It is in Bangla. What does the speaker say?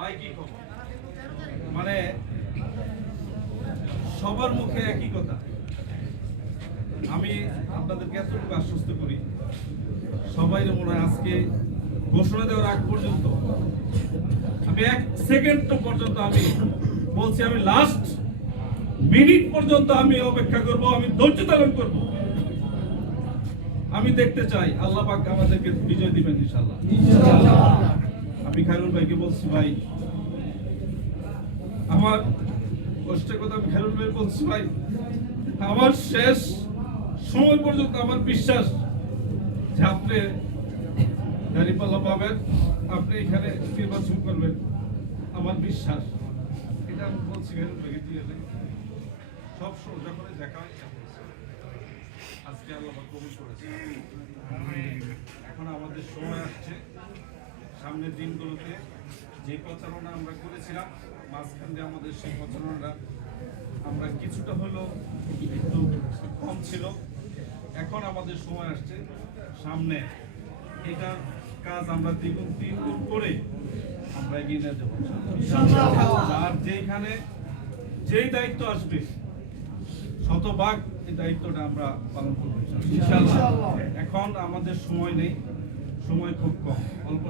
ভাই কি খবর? মানে সবার মুখে একই কথা। আমি আপনাদেরকে এতটুকু আশ্বস্ত করি, সবাই মনে হয় আজকে ঘোষণা দেওয়ার আগ পর্যন্ত আমি 1 সেকেন্ড পর্যন্ত আমি বলছি, আমি লাস্ট মিনিট পর্যন্ত আমি অপেক্ষা করব, আমি ধৈর্য ধারণ করব। আমি দেখতে চাই আল্লাহ পাক আমাদেরকে বিজয় দিবেন ইনশাআল্লাহ। আমি খায়রুল ভাইকে বলছি, ভাই আমার কষ্টের কথা আমি খায়রুল ভাই বলছি, ভাই আমার শেষ সময় পর্যন্ত আমার বিশ্বাস যে আপনি দাঁড়িপাল্লা পাবেন, আপনি এখানে নির্বাচন করবেন, আমার বিশ্বাস। এটা আমি বলছি খায়রুল ভাইকে দিয়ে দেয় সব সময় যখনই দেখা হয় আজকে আল্লাহ কবুল করেছে। এখন আমাদের সময় আসছে সামনের দিনগুলোতে যে প্রচারণা আমরা করেছিলাম, মাঝখান দিয়ে আমাদের সেই প্রচারণাটা আমরা কিছুটা হলেও একটু কম ছিল। এখন আমাদের সময় আসছে সামনে এটার কাজ আমরা দ্বিগুণ তিনগুণ করে আমরা এগিয়ে নিয়ে যাবো। আর যেখানে যেই দায়িত্ব আসবে শতভাগ এই দায়িত্বটা আমরা পালন করবো ইনশাআল্লাহ। এখন আমাদের সময় নেই, সময় খুব কম, অল্প